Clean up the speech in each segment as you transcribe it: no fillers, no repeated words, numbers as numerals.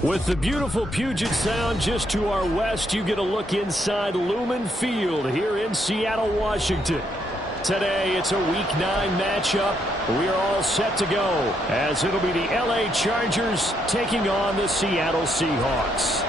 With the beautiful Puget Sound just to our west, you get a look inside Lumen Field here in Seattle, Washington. Today, it's a Week 9 matchup. We are all set to go, as it'll be the LA Chargers taking on the Seattle Seahawks.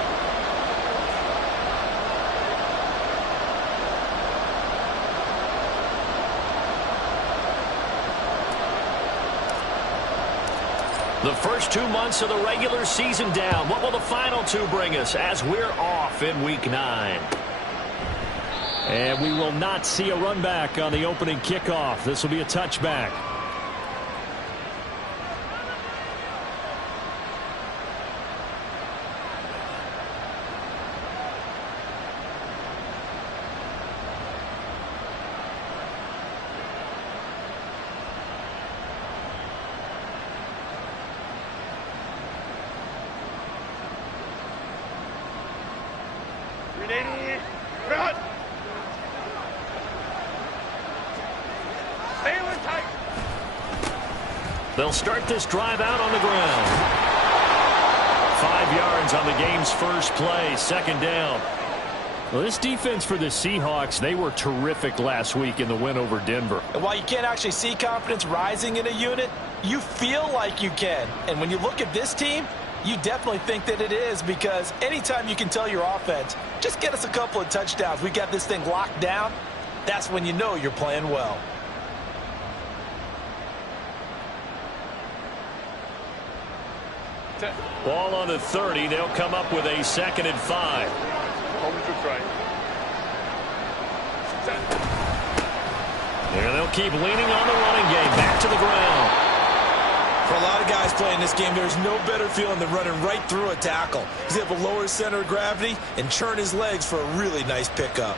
The first 2 months of the regular season down. What will the final 2 bring us as we're off in Week 9? And we will not see a run back on the opening kickoff. This will be a touchback. They'll start this drive out on the ground. 5 yards on the game's first play, second down. Well, this defense for the Seahawks, they were terrific last week in the win over Denver. And while you can't actually see confidence rising in a unit, you feel like you can. And when you look at this team, you definitely think that it is, because anytime you can tell your offense, just get us a couple of touchdowns, we got this thing locked down, that's when you know you're playing well. Ball on the 30. They'll come up with a 2nd and 5. And they'll keep leaning on the running game. Back to the ground. For a lot of guys playing this game, there's no better feeling than running right through a tackle. He's able to lower his center of gravity and churn his legs for a really nice pickup.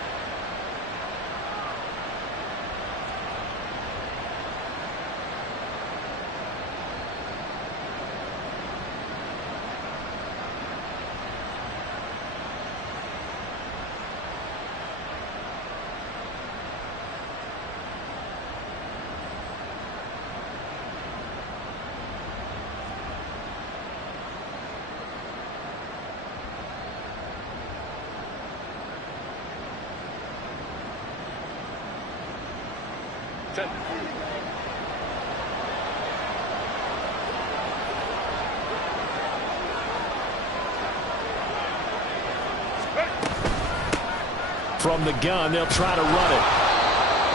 From the gun, they'll try to run it.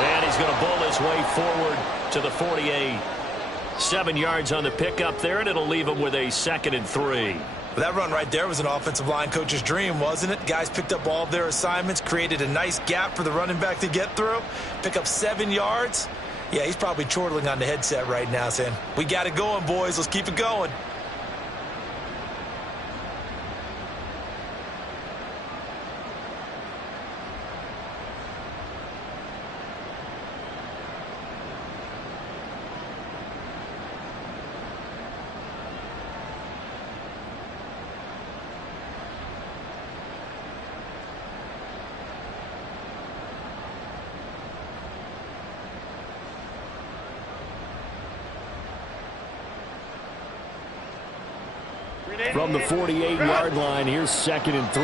And he's going to bull his way forward to the 48. 7 yards on the pickup there, and it'll leave him with a 2nd and 3. That run right there was an offensive line coach's dream, wasn't it? Guys picked up all of their assignments, created a nice gap for the running back to get through, pick up 7 yards. Yeah, he's probably chortling on the headset right now saying, we got it going, boys. Let's keep it going. From the 48-yard line, here's 2nd and 3.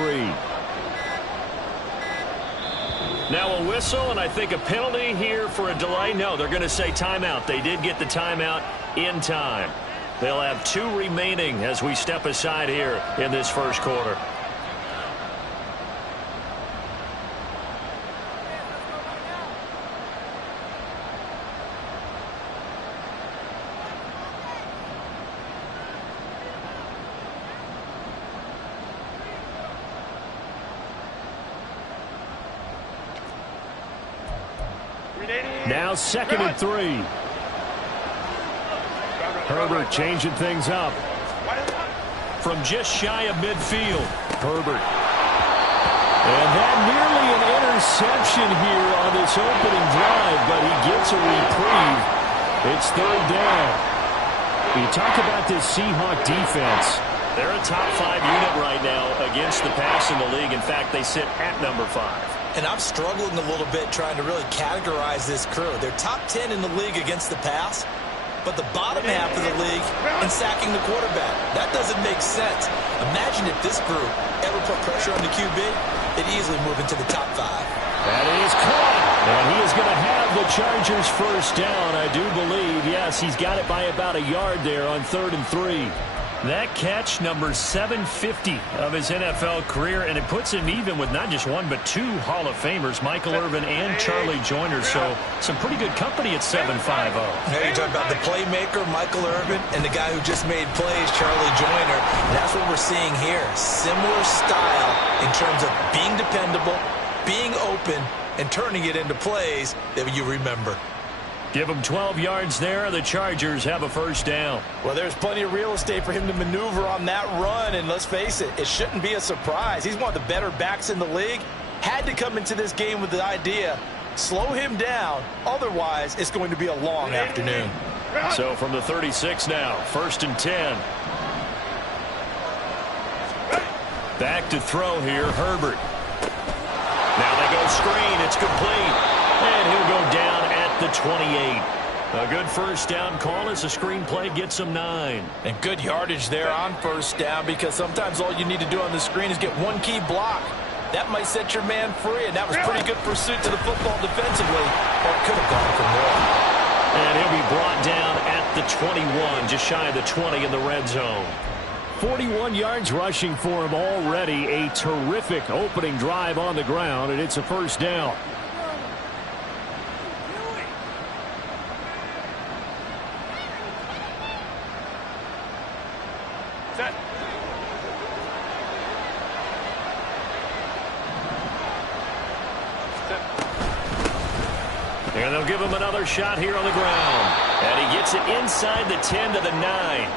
Now a whistle, and I think a penalty here for a delay. No, they're going to say timeout. They did get the timeout in time. They'll have 2 remaining as we step aside here in this first quarter. Now 2nd and 3. Herbert changing things up. from just shy of midfield. Herbert. And that nearly an interception here on this opening drive, but he gets a reprieve. It's third down. You talk about this Seahawk defense. They're a top 5 unit right now against the pass in the league. In fact, they sit at number 5. And I'm struggling a little bit trying to really categorize this crew. They're top 10 in the league against the pass, but the bottom half of the league in sacking the quarterback. That doesn't make sense. Imagine if this group ever put pressure on the QB, they'd easily move into the top 5. That is caught. And he is going to have the Chargers first down, I do believe. Yes, he's got it by about a yard there on 3rd and 3. That catch, number 750 of his NFL career, and it puts him even with not just one but 2 Hall of Famers, Michael Irvin and Charlie Joyner. So some pretty good company at 750. Now you're talking about the playmaker, Michael Irvin, and the guy who just made plays, Charlie Joyner. And that's what we're seeing here. Similar style in terms of being dependable, being open, and turning it into plays that you remember. Give him 12 yards there. The Chargers have a first down. Well, there's plenty of real estate for him to maneuver on that run, and let's face it, it shouldn't be a surprise. He's one of the better backs in the league. Had to come into this game with the idea, slow him down, otherwise it's going to be a long afternoon. So from the 36 now, 1st and 10. Back to throw here, Herbert. Now they go screen, it's complete, and he'll go down at the 28. A good first down call as the screenplay gets him 9. And good yardage there on first down, because sometimes all you need to do on the screen is get one key block. That might set your man free, and that was pretty good pursuit to the football defensively, or it could have gone for more. And he'll be brought down at the 21, just shy of the 20 in the red zone. 41 yards rushing for him already. A terrific opening drive on the ground, and it's a first down. And they'll give him another shot here on the ground. And he gets it inside the 10 to the 9.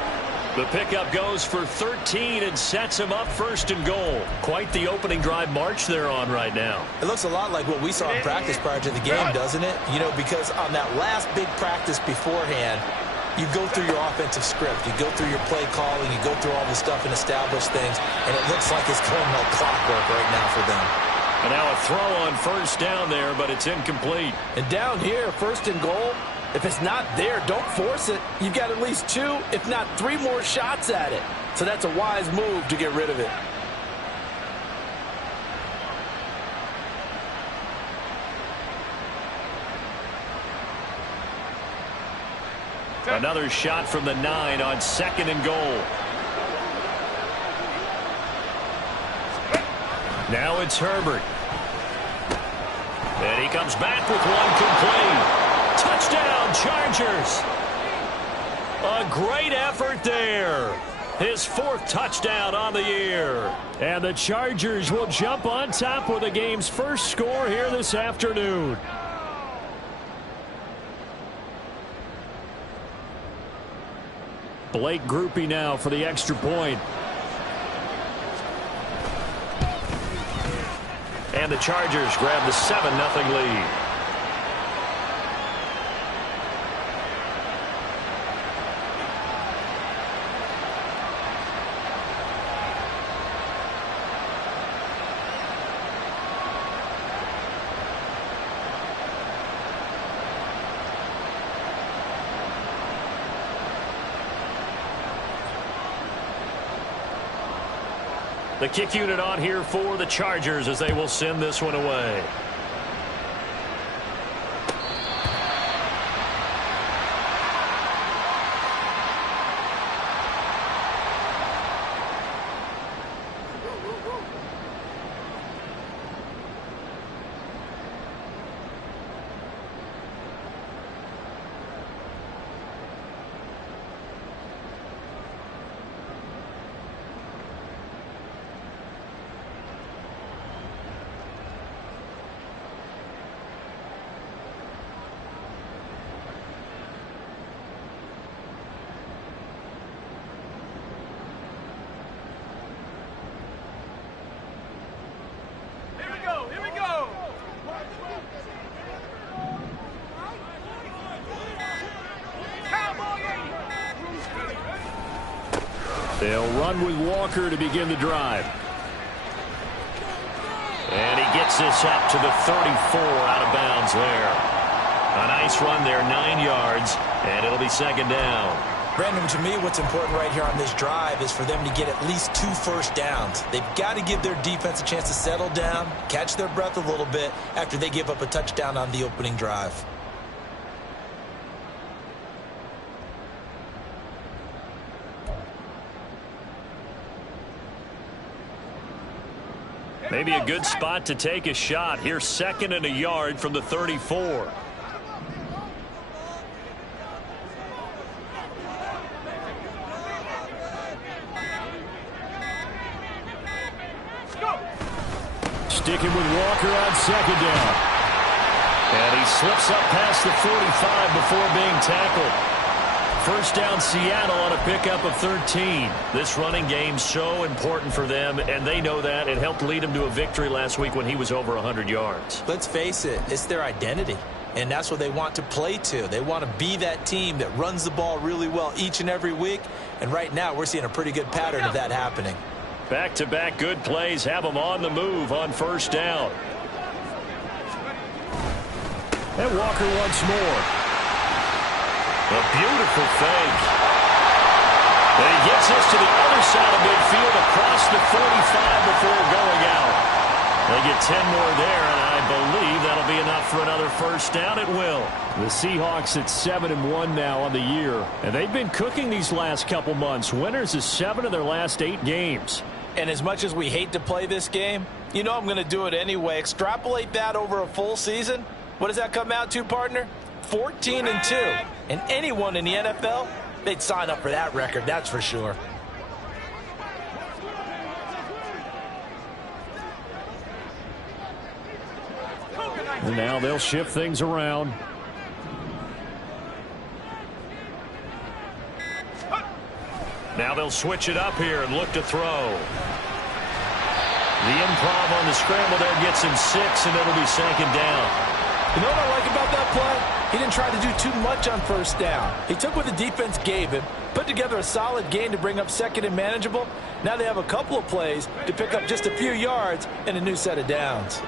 The pickup goes for 13 and sets him up 1st and goal. Quite the opening drive march they're on right now. It looks a lot like what we saw in practice prior to the game, doesn't it? You know, because on that last big practice beforehand, you go through your offensive script. You go through your play calling. You go through all the stuff and establish things. And it looks like it's going like clockwork right now for them. And now a throw on first down there, but it's incomplete. And down here, 1st and goal, if it's not there, don't force it. You've got at least 2, if not 3 more shots at it. So that's a wise move to get rid of it. Another shot from the 9 on 2nd and goal. Now it's Herbert. And he comes back with one complete. Touchdown, Chargers. A great effort there. His 4th touchdown on the year. And the Chargers will jump on top with the game's first score here this afternoon. Blake Grupe now for the extra point. And the Chargers grab the 7-0 lead. The kick unit on here for the Chargers as they will send this one away. They'll run with Walker to begin the drive. And he gets this up to the 34 out of bounds there. A nice run there, 9 yards, and it'll be second down. Brandon, to me, what's important right here on this drive is for them to get at least 2 first downs. They've got to give their defense a chance to settle down, catch their breath a little bit after they give up a touchdown on the opening drive. Maybe a good spot to take a shot. Here's 2nd and a yard from the 34. Sticking with Walker on 2nd down. And he slips up past the 45 before being tackled. First down, Seattle on a pickup of 13. This running game's so important for them, and they know that. It helped lead them to a victory last week when he was over 100 yards. Let's face it, it's their identity, and that's what they want to play to. They want to be that team that runs the ball really well each and every week, and right now we're seeing a pretty good pattern of that happening. Back-to-back good plays have them on the move on first down. And Walker once more. A beautiful fake. And he gets this to the other side of midfield across the 45 before going out. They get 10 more there, and I believe that'll be enough for another first down. It will. The Seahawks at 7-1 now on the year, and they've been cooking these last couple months. Winners of 7 of their last 8 games. And as much as we hate to play this game, you know I'm going to do it anyway. Extrapolate that over a full season. What does that come out to, partner? 14-2. And anyone in the NFL, they'd sign up for that record, that's for sure. And now they'll shift things around. Now they'll switch it up here and look to throw. The improv on the scramble there gets him 6, and it'll be 2nd down. You know what I like about that play? He didn't try to do too much on first down. He took what the defense gave him, put together a solid gain to bring up 2nd and manageable. Now they have a couple of plays to pick up just a few yards and a new set of downs.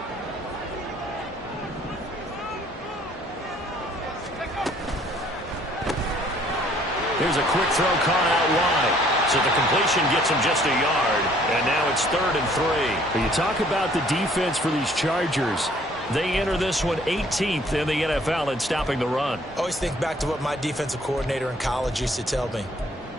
Here's a quick throw caught out wide. So the completion gets him just a yard, and now it's 3rd and 3. You talk about the defense for these Chargers. They enter this one 18th in the NFL in stopping the run. Always think back to what my defensive coordinator in college used to tell me.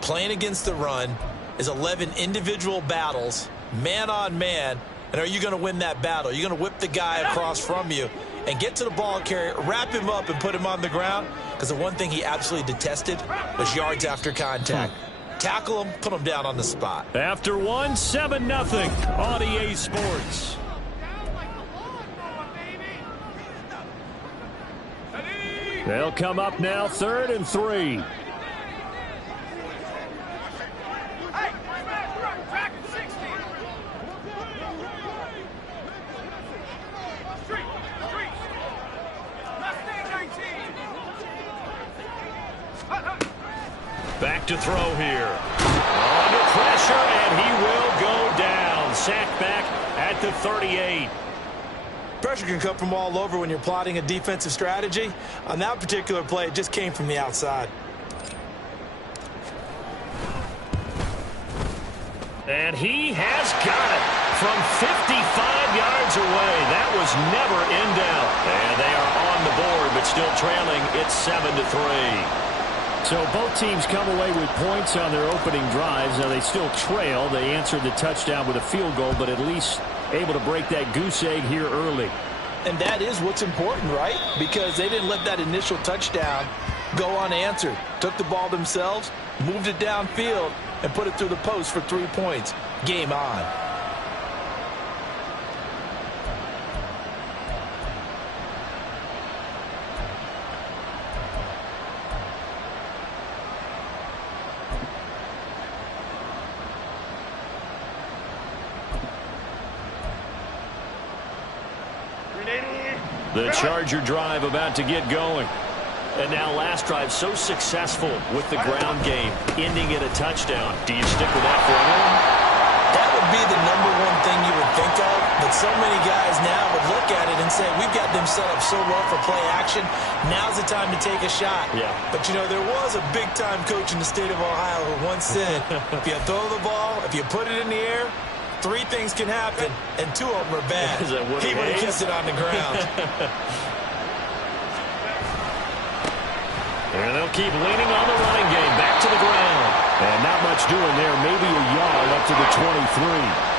Playing against the run is 11 individual battles, man on man, and are you going to win that battle? You're going to whip the guy across from you and get to the ball carrier, wrap him up, and put him on the ground, because the one thing he absolutely detested was yards after contact. Tackle him, put him down on the spot. After 1, 7-0 on EA Sports. They'll come up now 3rd and 3. Back to throw here. Under pressure, and he will go down. Sacked back at the 38. Pressure can come from all over when you're plotting a defensive strategy. On that particular play, it just came from the outside. And he has got it from 55 yards away. That was never in doubt. And they are on the board, but still trailing. It's 7-3. So both teams come away with points on their opening drives. Now they still trail. They answered the touchdown with a field goal, but at least able to break that goose egg here early. And that is what's important, right? Because they didn't let that initial touchdown go unanswered. Took the ball themselves, moved it downfield, and put it through the post for 3 points. Game on. The Charger drive about to get going. And now last drive so successful with the ground game, ending in a touchdown. Do you stick with that but so many guys now would look at it and say, we've got them set up so well for play action. Now's the time to take a shot. Yeah. But, you know, there was a big-time coach in the state of Ohio who once said, if you throw the ball, if you put it in the air, 3 things can happen, and 2 of them are bad. He would have kept it on the ground. And they'll keep leaning on the running game. Back to the ground. And not much doing there. Maybe a yard up to the 23.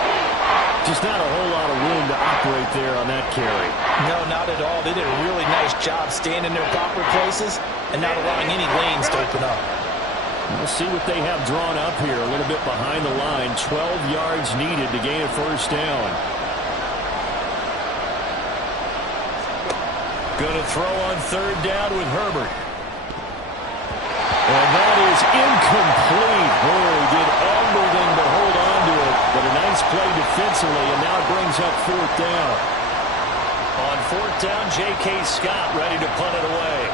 Just not a whole lot of room to operate there on that carry. No, not at all. They did a really nice job staying in their proper places and not allowing any lanes to open up. We'll see what they have drawn up here. A little bit behind the line. 12 yards needed to gain a first down. Going to throw on 3rd down with Herbert. And that is incomplete. Oh, he did everything but hold on to it. But a nice play defensively, and now it brings up 4th down. On 4th down, J.K. Scott ready to punt it away.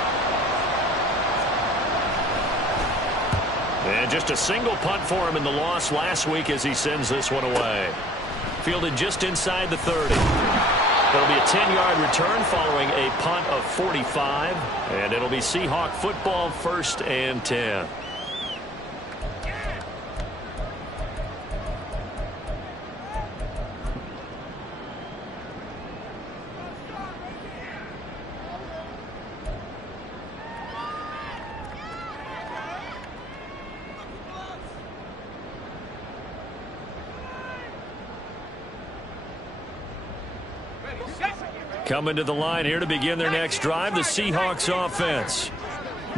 And just a single punt for him in the loss last week as he sends this one away. Fielded just inside the 30. It'll be a 10-yard return following a punt of 45. And it'll be Seahawk football, 1st and 10. Coming to the line here to begin their next drive, the Seahawks offense.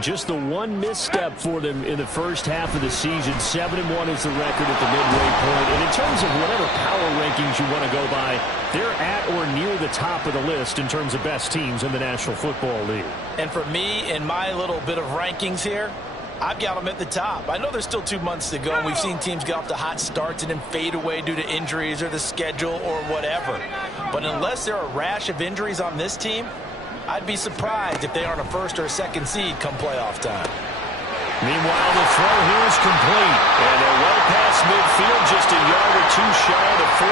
Just the one misstep for them in the first half of the season. 7-1 is the record at the midway point. And in terms of whatever power rankings you want to go by, they're at or near the top of the list in terms of best teams in the National Football League. And for me, in my little bit of rankings here, I've got them at the top. I know there's still 2 months to go, and we've seen teams get off to hot starts and then fade away due to injuries or the schedule or whatever. But unless there are a rash of injuries on this team, I'd be surprised if they aren't a 1st or a 2nd seed come playoff time. Meanwhile, the throw here is complete. And they're well past midfield, just a yard or 2 shy of the 40.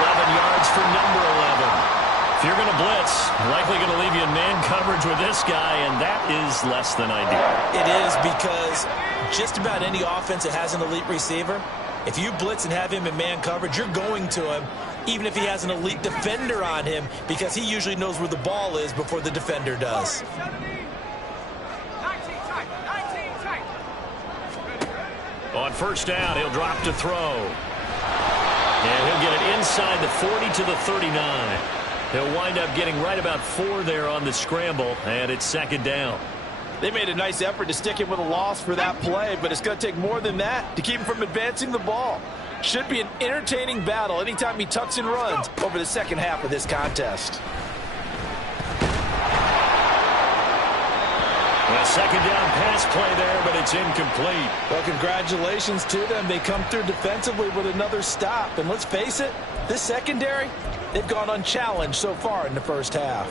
11 yards for number 11. If you're going to blitz, likely going to leave you in man coverage with this guy, and that is less than ideal. It is, because just about any offense that has an elite receiver, if you blitz and have him in man coverage, you're going to him, even if he has an elite defender on him, because he usually knows where the ball is before the defender does. On 1st down, he'll drop to throw. And he'll get it inside the 40 to the 39. He'll wind up getting right about 4 there on the scramble, and it's 2nd down. They made a nice effort to stick him with a loss for that play, but it's going to take more than that to keep him from advancing the ball. Should be an entertaining battle anytime he tucks and runs over the second half of this contest. A 2nd down pass play there, but it's incomplete. Well, congratulations to them. They come through defensively with another stop. And let's face it, this secondary, they've gone unchallenged so far in the first half.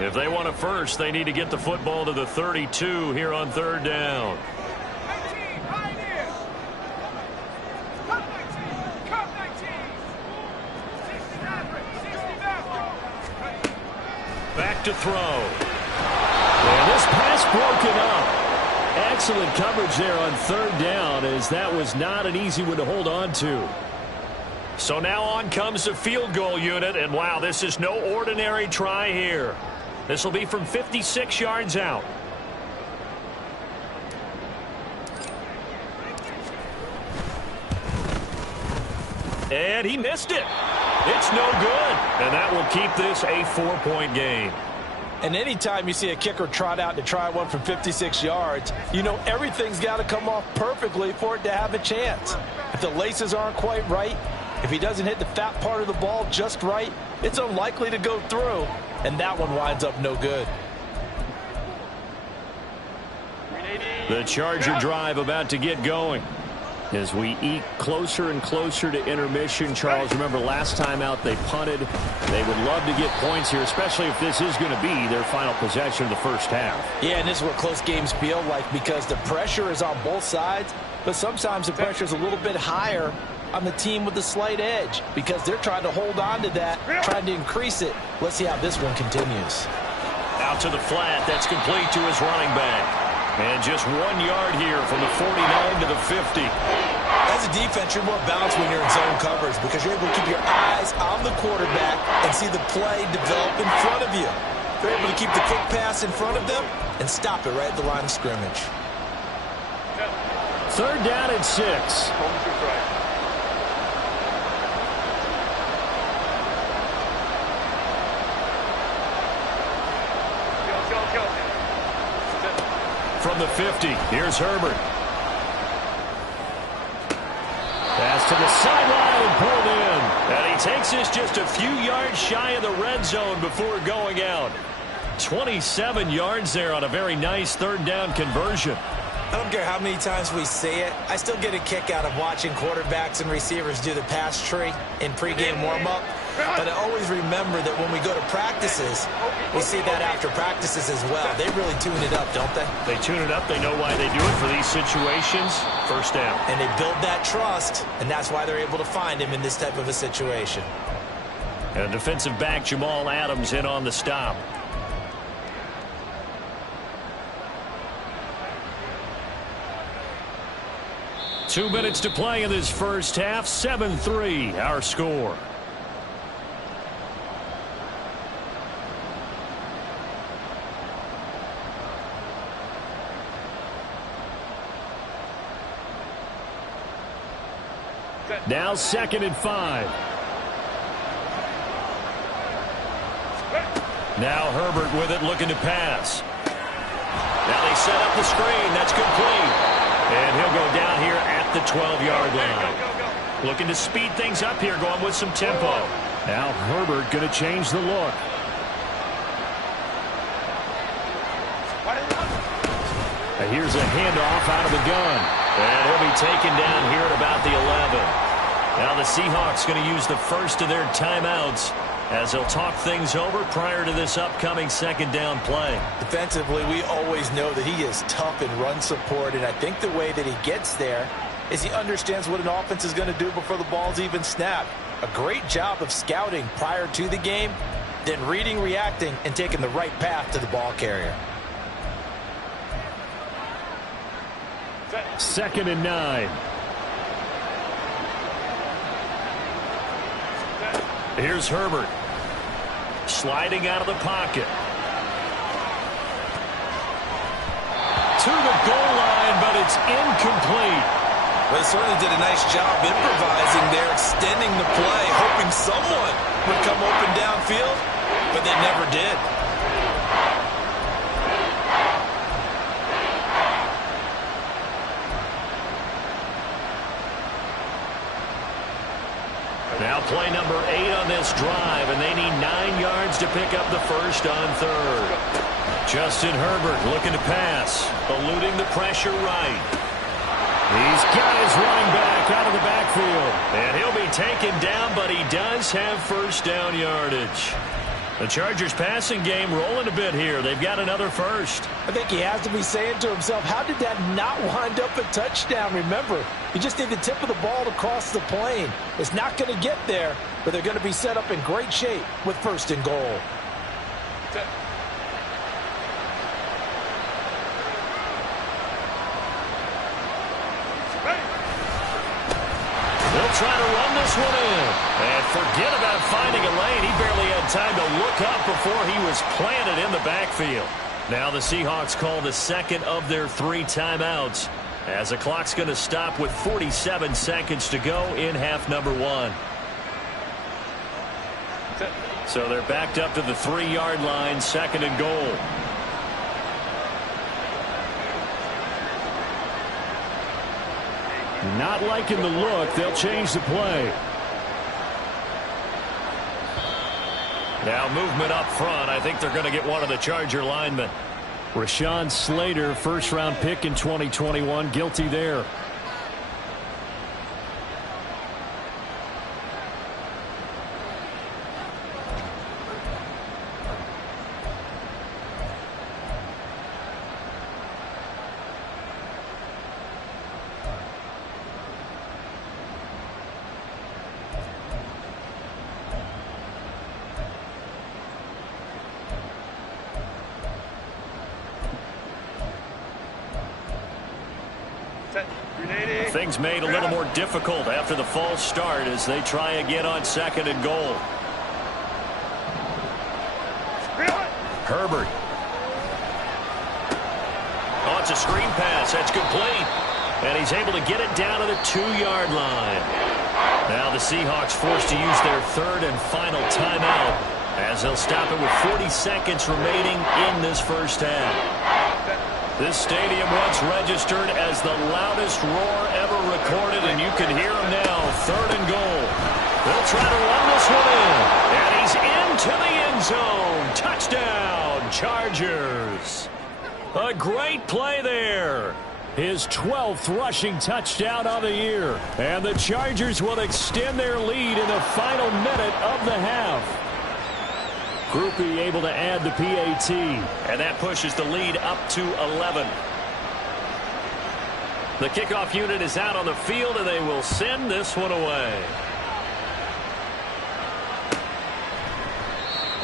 If they want a first, they need to get the football to the 32 here on 3rd down. Back to throw. And this pass broken up. Excellent coverage there on 3rd down, as that was not an easy one to hold on to. So now on comes the field goal unit, and wow, this is no ordinary try here. This will be from 56 yards out. And he missed it. It's no good. And that will keep this a 4-point game. And anytime you see a kicker trot out to try one from 56 yards, you know everything's got to come off perfectly for it to have a chance. If the laces aren't quite right, if he doesn't hit the fat part of the ball just right, it's unlikely to go through. And that one winds up no good. The Charger drive about to get going. As we eke closer and closer to intermission, Charles, remember last time out they punted. They would love to get points here, especially if this is going to be their final possession of the first half. Yeah, and this is what close games feel like because the pressure is on both sides, but sometimes the pressure is a little bit higher on the team with the slight edge because they're trying to hold on to that, trying to increase it. Let's see how this one continues. Out to the flat. That's complete to his running back. And just 1 yard here from the 49 to the 50. As a defense, you're more balanced when you're in zone coverage because you're able to keep your eyes on the quarterback and see the play develop in front of you. You're able to keep the quick pass in front of them and stop it right at the line of scrimmage. 3rd down and 6. From the 50, here's Herbert. Pass to the sideline and pulled in. And he takes this just a few yards shy of the red zone before going out. 27 yards there on a very nice 3rd down conversion. I don't care how many times we see it. I still get a kick out of watching quarterbacks and receivers do the pass tree in pregame warm-up. But I always remember that when we go to practices, we see that after practices as well. They really tune it up, don't they? They tune it up. They know why they do it for these situations. 1st down. And they build that trust, and that's why they're able to find him in this type of a situation. And defensive back Jamal Adams in on the stop. Two minutes to play in this first half. 7-3 our score. Now 2nd and 5. Now Herbert with it, looking to pass. Now they set up the screen. That's complete. And he'll go down here at the 12-yard line. Looking to speed things up here, going with some tempo. Now Herbert going to change the look. Here's a handoff out of the gun. And he'll be taken down here at about the 11. Now the Seahawks going to use the first of their timeouts as they'll talk things over prior to this upcoming 2nd down play. Defensively, we always know that he is tough in run support, and I think the way that he gets there is he understands what an offense is going to do before the ball's even snapped. A great job of scouting prior to the game, then reading, reacting, and taking the right path to the ball carrier. 2nd and 9. Here's Herbert. Sliding out of the pocket. To the goal line, but it's incomplete. Well, they certainly did a nice job improvising there, extending the play, hoping someone would come open downfield, but they never did. Now play number 8 on this drive, and they need 9 yards to pick up the first on 3rd. Justin Herbert looking to pass, eluding the pressure right. He's got his running back out of the backfield, and he'll be taken down, but he does have 1st down yardage. The Chargers passing game rolling a bit here. They've got another first. I think he has to be saying to himself, how did that not wind up a touchdown? Remember, you just need the tip of the ball to cross the plane. It's not going to get there, but they're going to be set up in great shape with 1st and goal. They'll try to run this one in. And forget about finding a lane. He barely had time to look up before he was planted in the backfield. Now the Seahawks call the 2nd of their 3 timeouts as the clock's going to stop with 47 seconds to go in half number 1. So they're backed up to the 3-yard line, 2nd and goal. Not liking the look. They'll change the play. Now movement up front. I think they're going to get one of the Charger linemen. Rashawn Slater, 1st-round pick in 2021. Guilty there. Things made a little more difficult after the false start as they try again on 2nd and goal. Herbert. Oh, it's a screen pass. That's complete. And he's able to get it down to the 2-yard line. Now the Seahawks forced to use their 3rd and final timeout as they'll stop it with 40 seconds remaining in this first half. This stadium once registered as the loudest roar ever recorded, and you can hear him now. 3rd and goal. They'll try to run this one in. And he's into the end zone. Touchdown, Chargers. A great play there. His 12th rushing touchdown of the year. And the Chargers will extend their lead in the final minute of the half. Grupe able to add the PAT. And that pushes the lead up to 11. The kickoff unit is out on the field, and they will send this one away.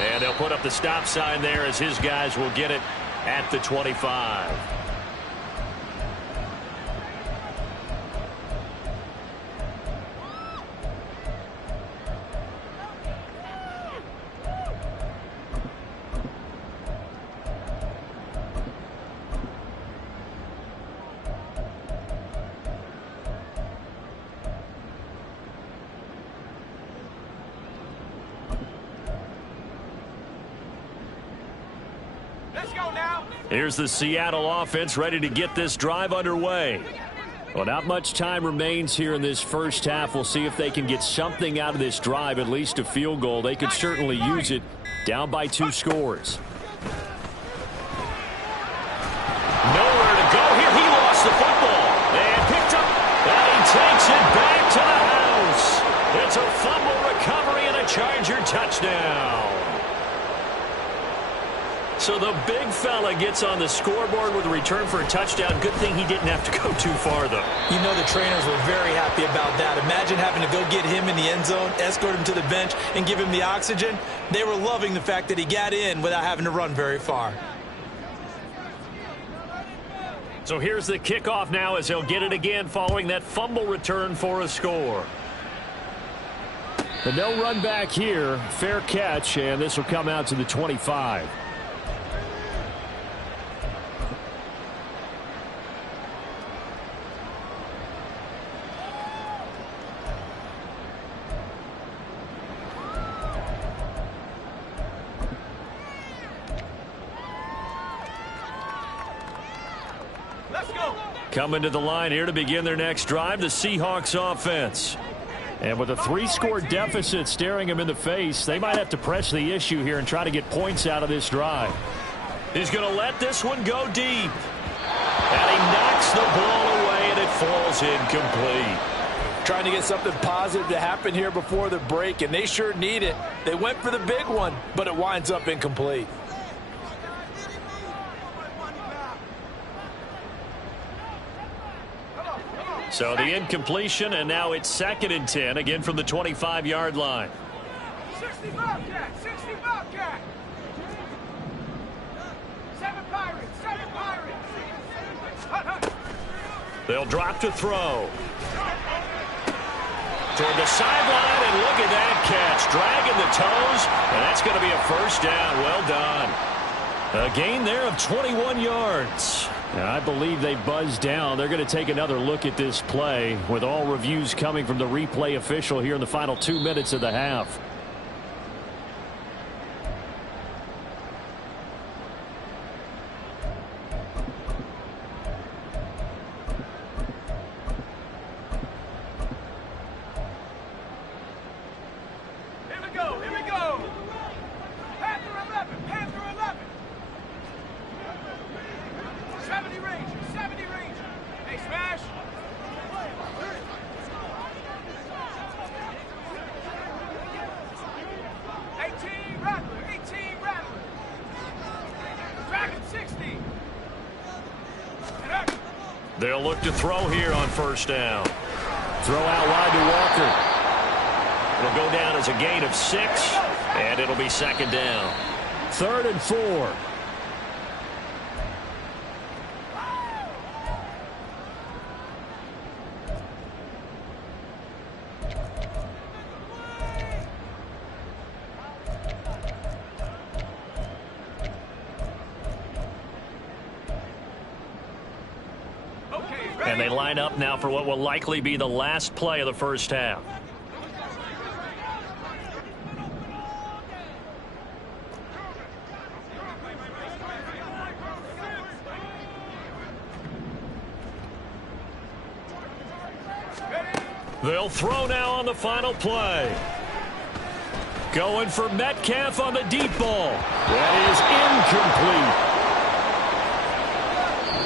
And they'll put up the stop sign there as his guys will get it at the 25. Here's the Seattle offense ready to get this drive underway. Well, not much time remains here in this first half. We'll see if they can get something out of this drive, at least a field goal. They could certainly use it, down by 2 scores. Nowhere to go here. He lost the football and picked up, and he takes it back to the house. It's a fumble recovery and a Charger touchdown. So the big fella gets on the scoreboard with a return for a touchdown. Good thing he didn't have to go too far, though. You know the trainers were very happy about that. Imagine having to go get him in the end zone, escort him to the bench, and give him the oxygen. They were loving the fact that he got in without having to run very far. So here's the kickoff now as he'll get it again following that fumble return for a score. But no run back here. Fair catch, and this will come out to the 25. Coming to the line here to begin their next drive, the Seahawks offense. And with a 3-score deficit staring them in the face, they might have to press the issue here and try to get points out of this drive. He's going to let this one go deep. And he knocks the ball away, and it falls incomplete. Trying to get something positive to happen here before the break, and they sure need it. They went for the big one, but it winds up incomplete. So the incompletion, and now it's 2nd and 10, again from the 25-yard line. 60 Bobcat, 60 Bobcat. 7 Pirates, 7 Pirates. They'll drop to throw. Toward the sideline, and look at that catch. Dragging the toes, and that's going to be a first down. Well done. A gain there of 21 yards. And I believe they buzzed down. They're going to take another look at this play with all reviews coming from the replay official here in the final 2 minutes of the half. Here we go, here we go. Panther 11, Panther 11. 70 Rangers, 70 Rangers. Hey, smash. 18 Rattler, 18 Rattler. Dragon 60. They'll look to throw here on first down. Throw out wide to Walker. It'll go down as a gain of 6, and it'll be 2nd down. 3rd and 4. And they line up now for what will likely be the last play of the first half. They'll throw now on the final play. Going for Metcalf on the deep ball. That is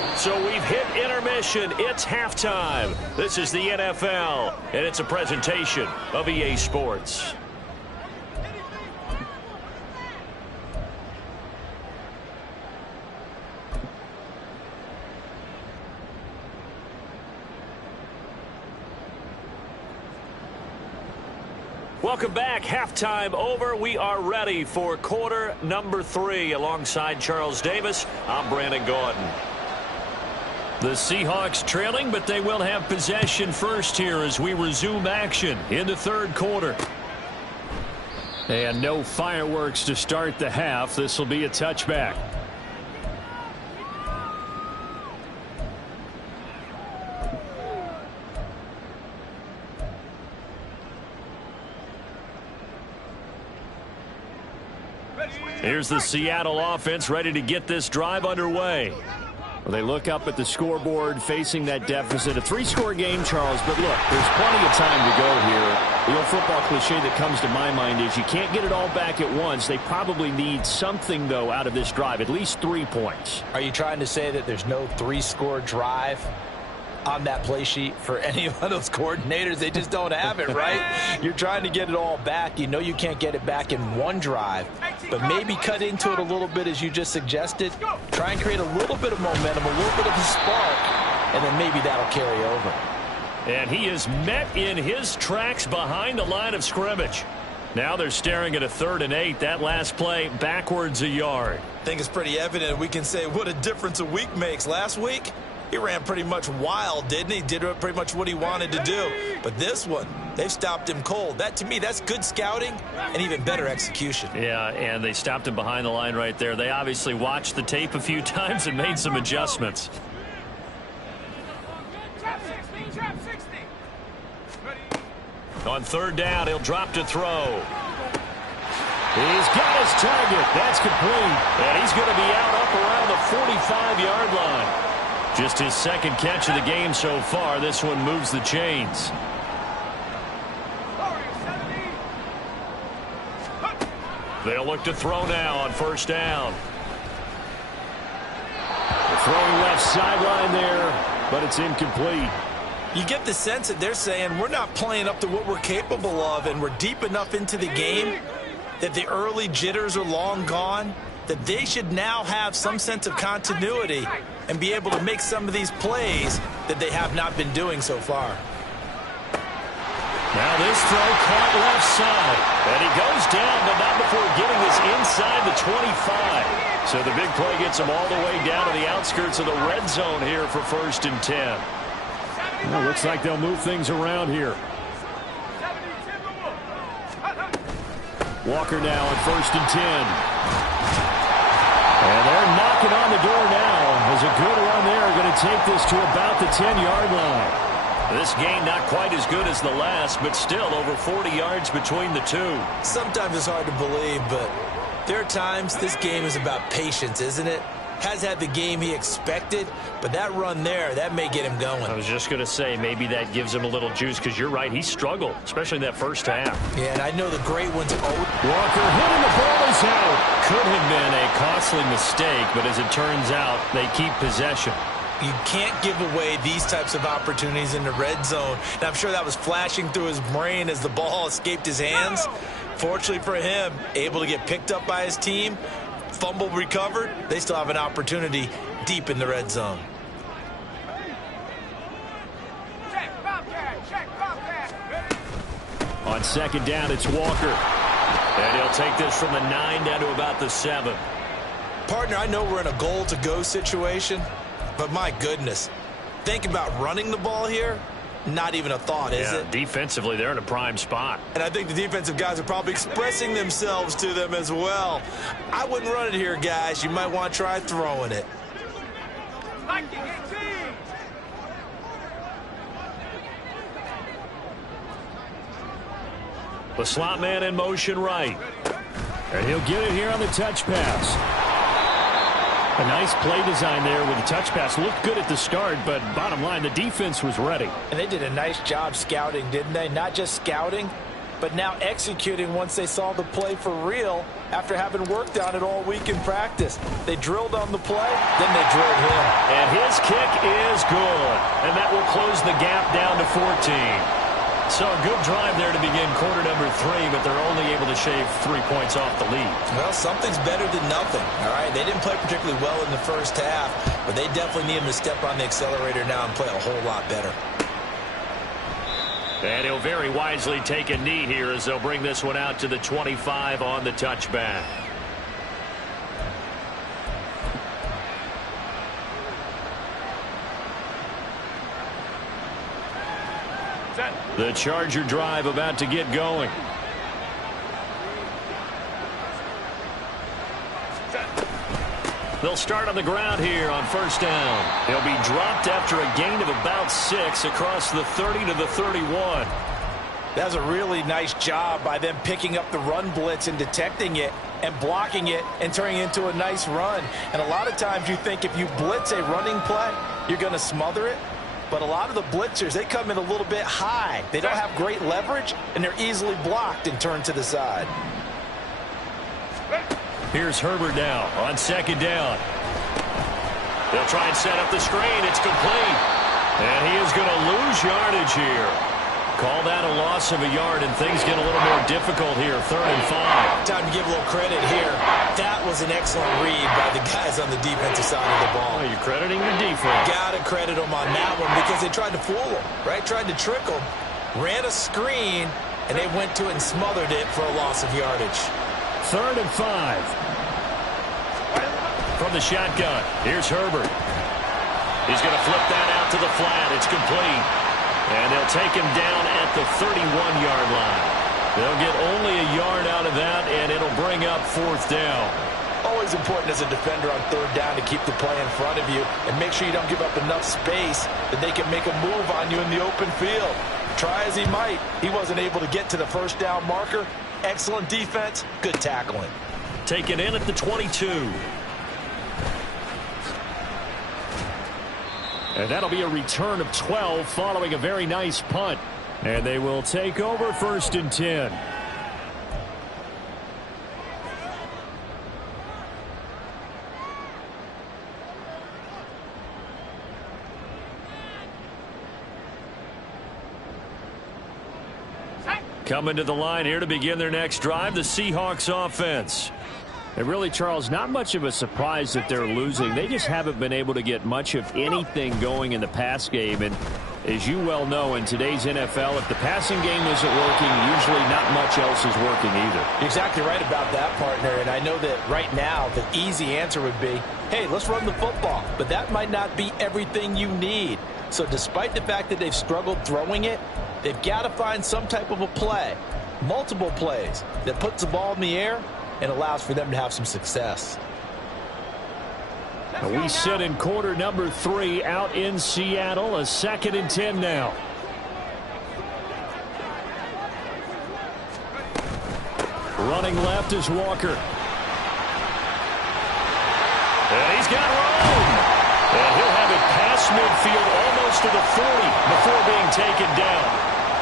incomplete. So we've hit intermission. It's halftime. This is the NFL, and it's a presentation of EA Sports. Welcome back. Halftime over. We are ready for quarter number 3. Alongside Charles Davis, I'm Brandon Gaudin. The Seahawks trailing, but they will have possession first here as we resume action in the third quarter. And no fireworks to start the half. This will be a touchback. Here's the Seattle offense ready to get this drive underway. Well, they look up at the scoreboard facing that deficit. A 3-score game, Charles, but look, there's plenty of time to go here. The old football cliche that comes to my mind is you can't get it all back at once. They probably need something, though, out of this drive, at least 3 points. Are you trying to say that there's no 3-score drive on that play sheet for any of those coordinators? They just don't have it, right? You're trying to get it all back. You know you can't get it back in one drive, but maybe cut into it a little bit as you just suggested. Try and create a little bit of momentum, a little bit of a spark, and then maybe that'll carry over. And he is met in his tracks behind the line of scrimmage. Now they're staring at a 3rd and 8. That last play backwards a yard. I think it's pretty evident. We can say what a difference a week makes. Last week, he ran pretty much wild, didn't he? Did pretty much what he wanted to do. But this one, they've stopped him cold. That, to me, that's good scouting and even better execution. Yeah, and they stopped him behind the line right there. They obviously watched the tape a few times and made some adjustments. On 3rd down, he'll drop to throw. He's got his target. That's complete. And he's going to be out up around the 45-yard line. Just his 2nd catch of the game so far. This one moves the chains. They'll look to throw now on 1st down. Throwing left sideline there, but it's incomplete. You get the sense that they're saying we're not playing up to what we're capable of, and we're deep enough into the game that the early jitters are long gone, that they should now have some sense of continuity and be able to make some of these plays that they have not been doing so far. Now this throw caught left side. And he goes down, but not before getting this inside the 25. So the big play gets him all the way down to the outskirts of the red zone here for 1st and 10. Well, looks like they'll move things around here. Walker now on 1st and 10. And they're knocking on the door now. As a good run there, going to take this to about the 10-yard line. This game not quite as good as the last, but still over 40 yards between the two. Sometimes it's hard to believe, but there are times this game is about patience, isn't it? Has had the game he expected, but that run there, that may get him going. I was just going to say, maybe that gives him a little juice, because you're right, he struggled, especially in that first half. Yeah, and I know the great ones. Walker hitting the ball is out. Could have been a costly mistake, but as it turns out, they keep possession. You can't give away these types of opportunities in the red zone. And I'm sure that was flashing through his brain as the ball escaped his hands. Fortunately for him, able to get picked up by his team, fumble recovered. They still have an opportunity deep in the red zone. On 2nd down, it's Walker. And he'll take this from the 9 down to about the 7. Partner, I know we're in a goal-to-go situation, but my goodness, think about running the ball here. Not even a thought, is it? Defensively, they're in a prime spot. And I think the defensive guys are probably expressing themselves to them as well. I wouldn't run it here, guys. You might want to try throwing it. The slot man in motion right. And he'll get it here on the touch pass. A nice play design there with the touch pass. Looked good at the start, but bottom line, the defense was ready. And they did a nice job scouting, didn't they? Not just scouting, but now executing once they saw the play for real after having worked on it all week in practice. They drilled on the play, then they drilled him. And his kick is good. And that will close the gap down to 14. So a good drive there to begin quarter number 3, but they're only able to shave 3 points off the lead. Well, something's better than nothing, all right? They didn't play particularly well in the first half, but they definitely need him to step on the accelerator now and play a whole lot better. And he'll very wisely take a knee here as they'll bring this one out to the 25 on the touchback. The Charger drive about to get going. They'll start on the ground here on first down. He'll be dropped after a gain of about 6 across the 30 to the 31. That's a really nice job by them picking up the run blitz and detecting it and blocking it and turning it into a nice run. And a lot of times you think if you blitz a running play, you're going to smother it. But a lot of the blitzers, they come in a little bit high. They don't have great leverage, and they're easily blocked and turned to the side. Here's Herbert now on second down. They'll try and set up the screen. It's complete. And he is going to lose yardage here. Call that a loss of a yard, and things get a little more difficult here. 3rd and 5. Time to give a little credit here. That was an excellent read by the guys on the defensive side of the ball. Well, you're crediting the defense. Got to credit them on that one because they tried to fool them, right? Tried to trick them. Ran a screen, and they went to it and smothered it for a loss of yardage. 3rd and 5. From the shotgun, here's Herbert. He's going to flip that out to the flat. It's complete. And they'll take him down at the 31-yard line. They'll get only a yard out of that, and it'll bring up 4th down. Always important as a defender on 3rd down to keep the play in front of you and make sure you don't give up enough space that they can make a move on you in the open field. Try as he might, he wasn't able to get to the first down marker. Excellent defense, good tackling. Taken in at the 22. And that'll be a return of 12 following a very nice punt. And they will take over 1st and 10. Coming to the line here to begin their next drive, the Seahawks offense. And really, Charles, not much of a surprise that they're losing. They just haven't been able to get much of anything going in the pass game. And as you well know, in today's NFL, if the passing game isn't working, usually not much else is working either. You're exactly right about that, partner. And I know that right now the easy answer would be, hey, let's run the football. But that might not be everything you need. So despite the fact that they've struggled throwing it, they've got to find some type of a play, multiple plays, that puts the ball in the air and allows for them to have some success. We sit in quarter number 3 out in Seattle. A 2nd and 10 now. Running left is Walker. And he's got room. And he'll have it past midfield almost to the 40 before being taken down.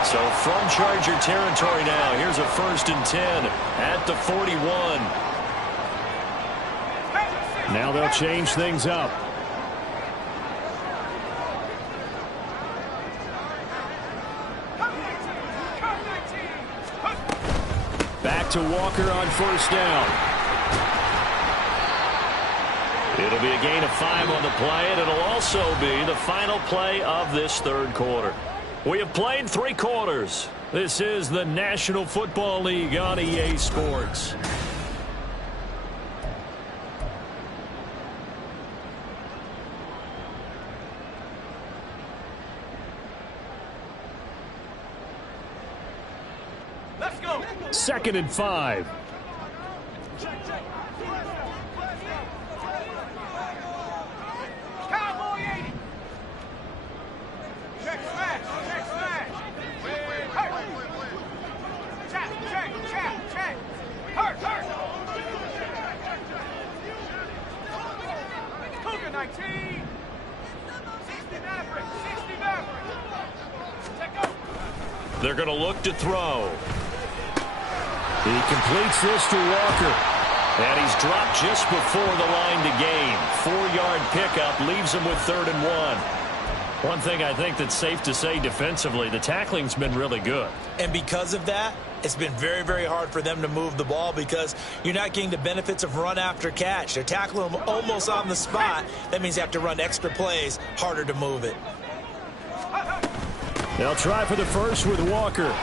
So from Charger territory now, here's a 1st and 10 at the 41. Now they'll change things up. Back to Walker on 1st down. It'll be a gain of 5 on the play, and it'll also be the final play of this 3rd quarter. We have played 3 quarters. This is the National Football League on EA Sports. Let's go. 2nd and 5. Cowboy 80. Check smash. Check smash. Hey. Check. 19. 60 Maverick. 60 Maverick. Check out. They're going to look to throw. He completes this to Walker. And he's dropped just before the line to gain. 4-yard pickup leaves him with 3rd and 1. One thing I think that's safe to say defensively, the tackling's been really good. And because of that, it's been very, very hard for them to move the ball because you're not getting the benefits of run after catch. They're tackling them almost on the spot. That means they have to run extra plays, harder to move it. They'll try for the first with Walker.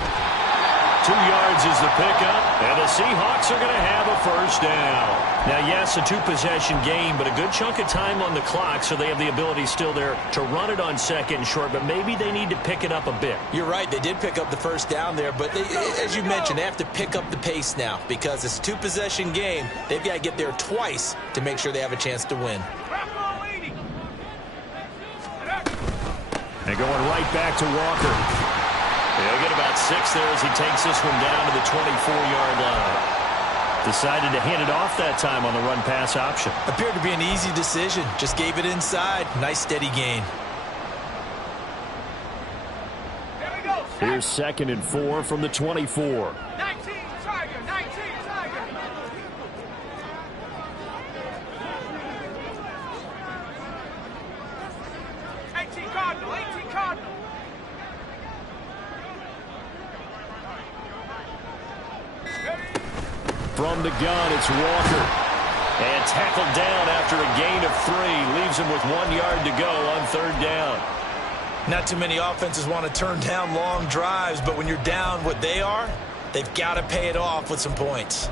2 yards is the pickup, and the Seahawks are going to have a first down. Now, yes, a 2-possession game, but a good chunk of time on the clock, so they have the ability still there to run it on 2nd and short, but maybe they need to pick it up a bit. You're right. They did pick up the first down there, but as you mentioned, they have to pick up the pace now because it's a 2-possession game. They've got to get there twice to make sure they have a chance to win. And going right back to Walker. He'll get about 6 there as he takes this one down to the 24-yard line. Decided to hand it off that time on the run-pass option. Appeared to be an easy decision. Just gave it inside. Nice steady gain. Here's 2nd and 4 from the 24. 19 Tiger. 19 Tiger. 18 Cardinal. 18 Cardinal. From the gun, it's Walker. And tackled down after a gain of 3. Leaves him with 1 yard to go on 3rd down. Not too many offenses want to turn down long drives, but when you're down what they are, they've got to pay it off with some points.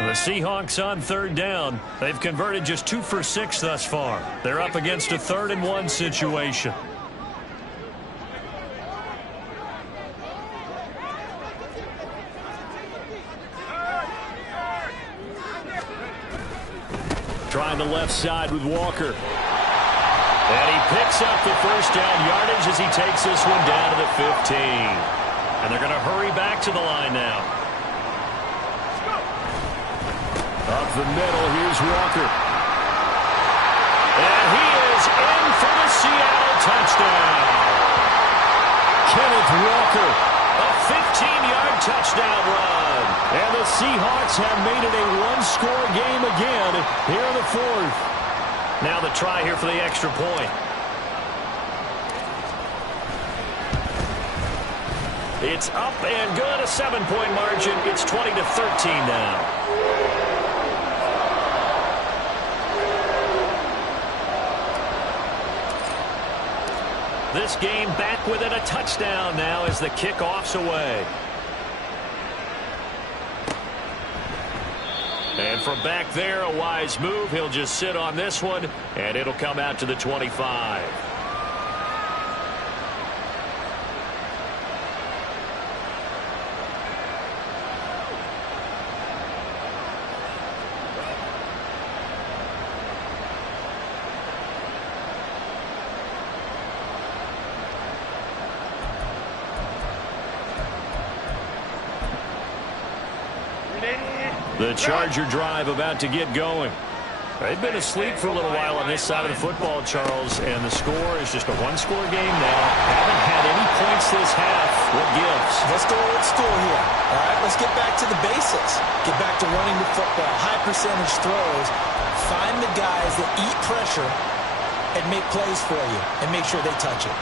The Seahawks on 3rd down. They've converted just 2 for 6 thus far. They're up against a 3rd and 1 situation. Trying the left side with Walker. And he picks up the first down yardage as he takes this one down to the 15. And they're going to hurry back to the line now. Up the middle, here's Walker. And he is in for the Seattle touchdown. Kenneth Walker, a 15-yard touchdown run. And the Seahawks have made it a one-score game again here in the 4th. Now the try here for the extra point. It's up and good, a 7-point margin. It's 20-13 now. This game back within a touchdown now as the kickoff's away. And from back there, a wise move. He'll just sit on this one, and it'll come out to the 25. The Charger drive about to get going. They've been asleep for a little while on this side of the football, Charles, and the score is just a one-score game now. Haven't had any points this half. What gives? Let's go old school here. All right, let's get back to the basics. Get back to running the football, high percentage throws. Find the guys that eat pressure and make plays for you and make sure they touch it.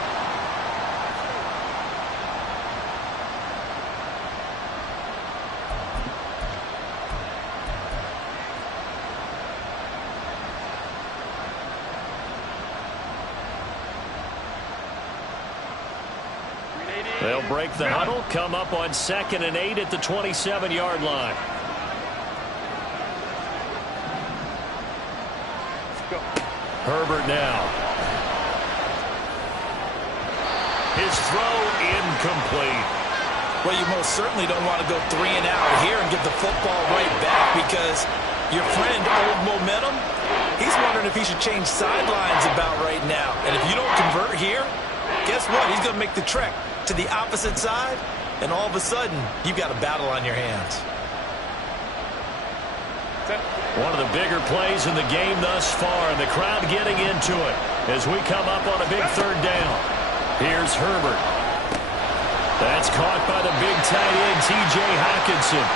They'll break the huddle, come up on 2nd and 8 at the 27-yard line. Herbert now. His throw incomplete. Well, you most certainly don't want to go 3 and out here and give the football right back because Your friend, Old Momentum, he's wondering if he should change sidelines about right now. And if you don't convert here, guess what? He's going to make the trek to the opposite side, and all of a sudden, you've got a battle on your hands. One of the bigger plays in the game thus far, and the crowd getting into it as we come up on a big third down. Here's Herbert. That's caught by the big tight end, T.J. Hockenson.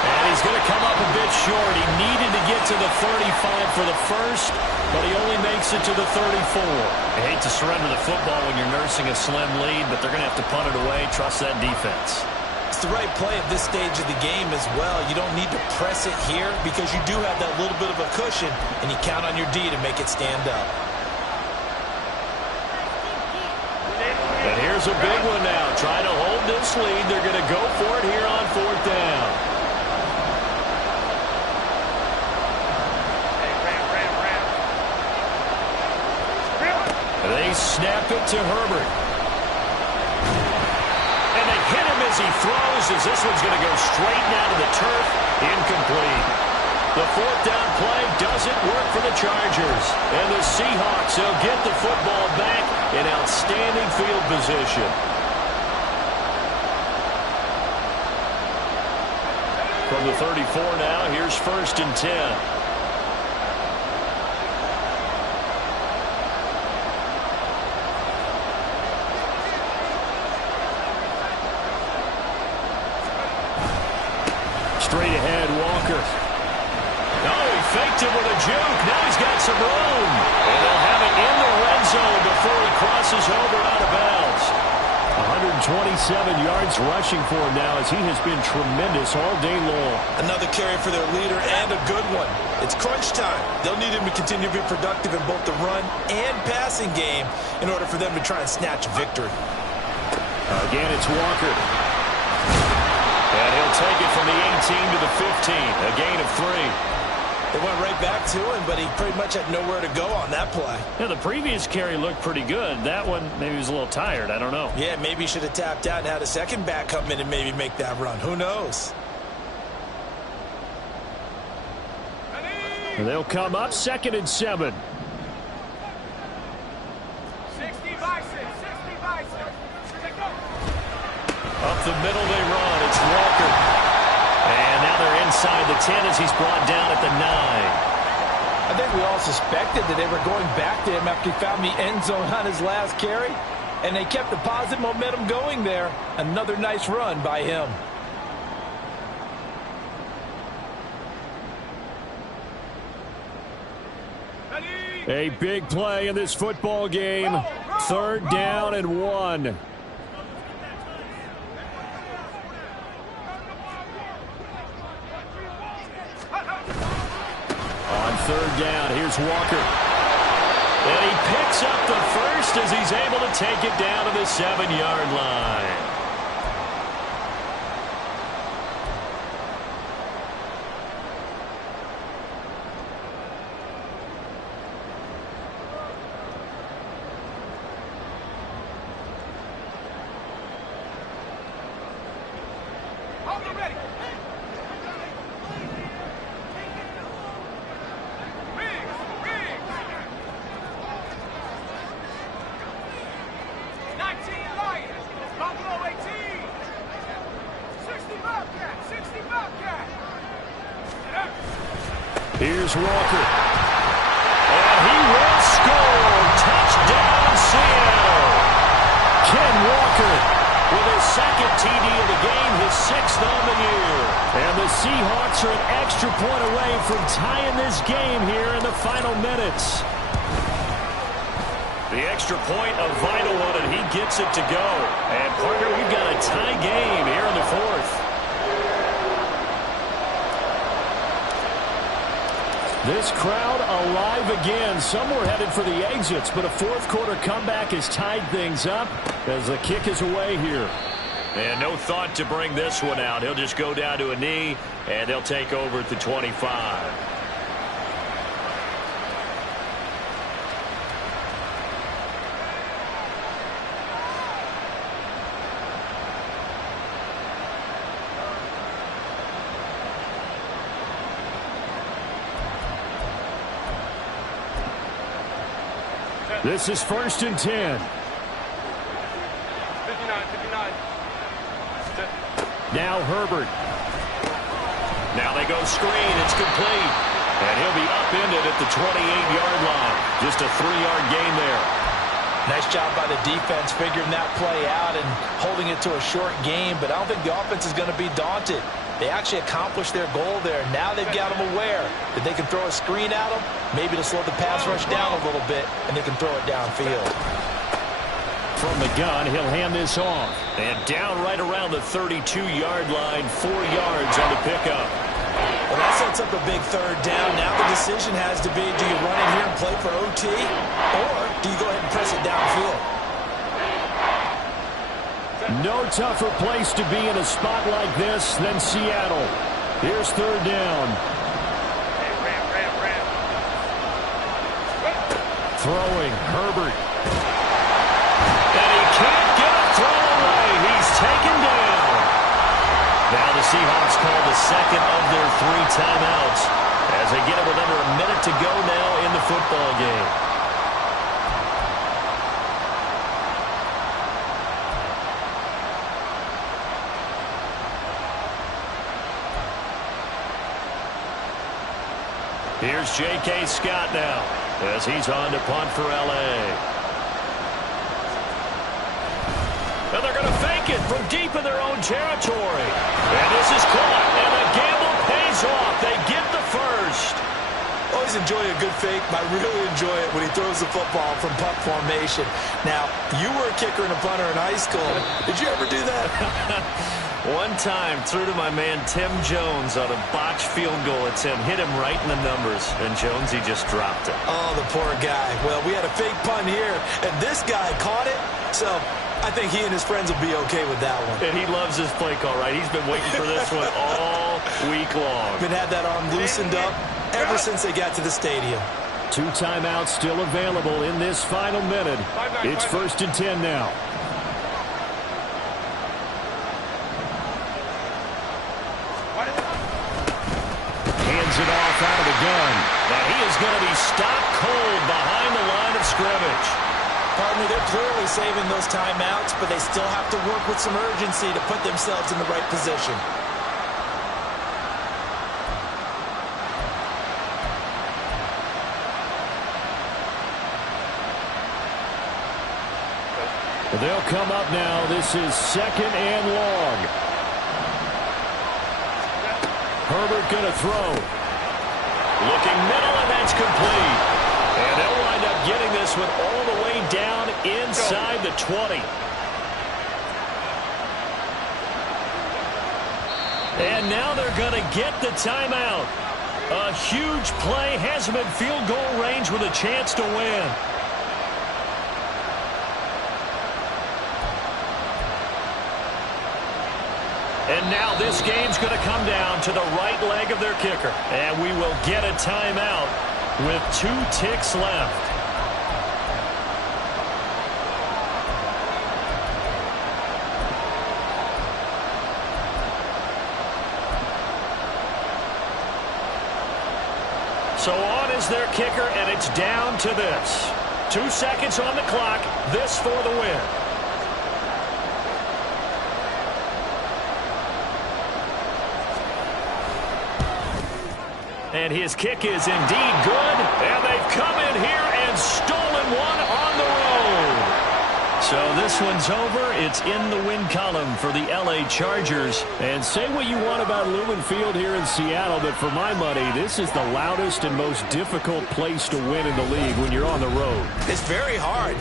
And he's going to come up a bit short. He needed to get to the 35 for the first, but he only makes it to the 34. I hate to surrender the football when you're nursing a slim lead, but they're going to have to punt it away. Trust that defense. It's the right play at this stage of the game as well. You don't need to press it here because you do have that little bit of a cushion, and you count on your D to make it stand up. And here's a big one now. Trying to hold this lead. They're going to go for it here on fourth down. They snap it to Herbert. And they hit him as he throws, as this one's going to go straight down to the turf. Incomplete. The fourth down play doesn't work for the Chargers. And the Seahawks, they'll get the football back in outstanding field position. From the 34 now, here's 1st and 10. Straight ahead, Walker. Oh, he faked him with a juke. Now he's got some room. And they'll have it in the red zone before he crosses over out of bounds. 127 yards rushing for him now as he has been tremendous all day long. Another carry for their leader and a good one. It's crunch time. They'll need him to continue to be productive in both the run and passing game in order for them to try and snatch a victory. Again, it's Walker. And he'll take it from the 18 to the 15, a gain of 3. They went right back to him, but he pretty much had nowhere to go on that play. Yeah, the previous carry looked pretty good. That one, maybe he was a little tired. I don't know. Yeah, maybe he should have tapped out and had a second back come in and maybe make that run. Who knows? And they'll come up 2nd and 7. 60 by 6, 60 by 6. Up the middle they run. It's Walker. And now they're inside the 10 as he's brought down at the 9. I think we all suspected that they were going back to him after he found the end zone on his last carry. And they kept the positive momentum going there. Another nice run by him. A big play in this football game. 3rd down and 1. On 3rd down, here's Walker. And he picks up the first as he's able to take it down to the 7-yard line. Here's Walker. And he will score. Touchdown, Seattle. Ken Walker with his 2nd TD of the game, his 6th on the year. And the Seahawks are an extra point away from tying this game here in the final minutes. The extra point, a vital one, and he gets it to go. And, partner, we've got a tie game here in the 4th. This crowd alive again. Some were headed for the exits, but a 4th quarter comeback has tied things up as the kick is away here. And no thought to bring this one out. He'll just go down to a knee, and they'll take over at the 25. This is 1st and 10. 59, 59. Now Herbert. Now they go screen. It's complete. And he'll be upended at the 28-yard line. Just a 3-yard gain there. Nice job by the defense figuring that play out and holding it to a short game, but I don't think the offense is going to be daunted. They actually accomplished their goal there. Now they've got them aware that they can throw a screen at them, maybe to slow the pass rush down a little bit, and they can throw it downfield. From the gun, he'll hand this off. And down right around the 32-yard line, 4 yards on the pickup. Well, that sets up a big 3rd down. Now the decision has to be, do you run in here and play for OT, or do you go ahead and press it downfield? No tougher place to be in a spot like this than Seattle. Here's 3rd down. Ram. Throwing, Herbert. And he can't get a throw away. He's taken down. Now the Seahawks call the 2nd of their 3 timeouts as they get it with under a minute to go now in the football game. Here's J.K. Scott now as he's on to punt for L.A. And they're going to fake it from deep in their own territory. And this is caught, and the gamble pays off. They get the first. Always enjoy a good fake, but I really enjoy it when he throws the football from punt formation. Now, you were a kicker and a punter in high school. Did you ever do that? One time, threw to my man Tim Jones on a botched field goal attempt. Hit him right in the numbers, and Jones, he just dropped it. Oh, the poor guy. Well, we had a fake punt here, and this guy caught it, so I think he and his friends will be okay with that one. And he loves his play call, right? He's been waiting for this one all week long. Been had that arm loosened up ever since they got to the stadium. 2 timeouts still available in this final minute. It's 1st and 10 now. Hands it off out of the gun. And he is going to be stopped cold behind the line of scrimmage. Partner, they're clearly saving those timeouts, but they still have to work with some urgency to put themselves in the right position. They'll come up now. This is 2nd and long. Herbert going to throw. Looking middle, and that's complete. And they'll wind up getting this one all the way down inside the 20. And now they're going to get the timeout. A huge play has them in field goal range with a chance to win. And now this game's going to come down to the right leg of their kicker. And we will get a timeout with 2 ticks left. So on is their kicker, and it's down to this. 2 seconds on the clock. This for the win. And his kick is indeed good. And they've come in here and stolen one on the road. So this one's over. It's in the win column for the L.A. Chargers. And say what you want about Lumen Field here in Seattle, but for my money, this is the loudest and most difficult place to win in the league when you're on the road. It's very hard.